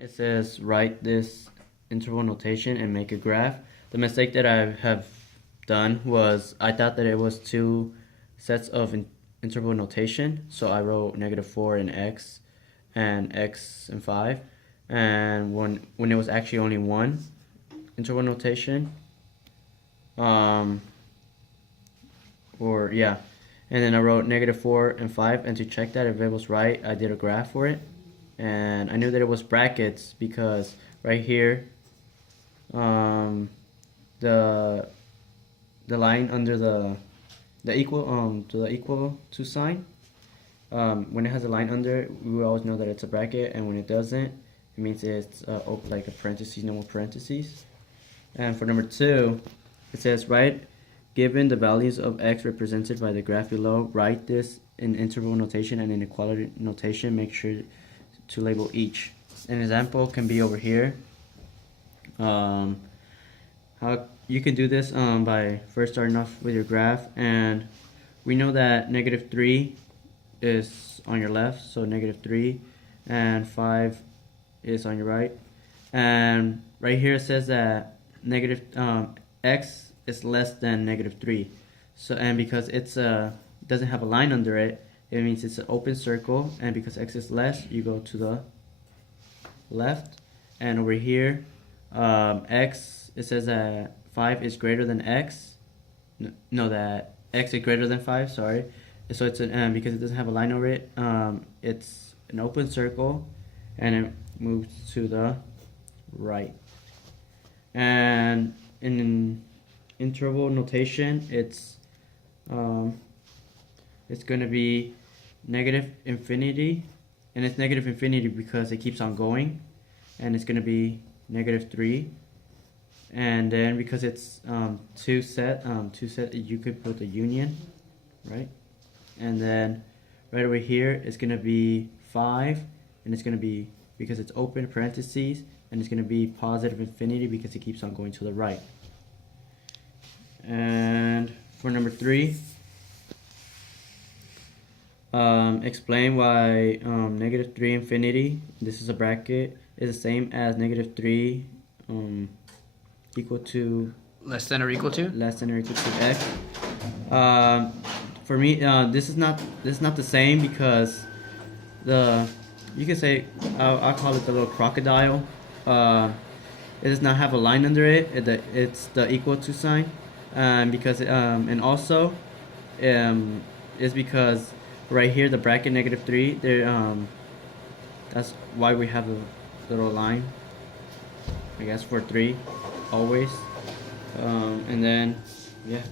It says write this interval notation and make a graph. The mistake that I have done was I thought that it was two sets of interval notation, so I wrote -4 in x and x and 5, and when it was actually only one interval notation, and then I wrote -4 and 5, and to check that if it was right, I did a graph for it, and I knew that it was brackets because right here, the line under the equal to sign, when it has a line under it, we always know that it's a bracket, and when it doesn't, it means it's like a parentheses, no more parentheses. And for number 2, it says write, given the values of x represented by the graph below, write this in interval notation and inequality notation. Make sure to label each. An example can be over here. How you can do this by first starting off with your graph, and we know that -3 is on your left, so -3, and 5 is on your right, and right here it says that x is less than -3. So, and because it's doesn't have a line under it, it means it's an open circle, and because x is less, you go to the left. And over here, x, it says that 5 is greater than x. No, that x is greater than 5, sorry. So it's because it doesn't have a line over it, it's an open circle, and it moves to the right. And in interval notation, it's going to be -infinity, and it's -infinity because it keeps on going, and it's going to be -3. And then because it's two set, you could put the union, right? And then right over here it's going to be 5, and it's going to be, because it's open parentheses, and it's going to be positive infinity because it keeps on going to the right. And for number 3, explain why -3 infinity, this is a bracket, is the same as -3 equal to less than or equal to x. For me, this is not the same because you can say I'll call it the little crocodile. It does not have a line under it. It's the equal to sign, because and also is because right here the bracket -3 there, that's why we have a little line, I guess, for 3 always. And then yeah,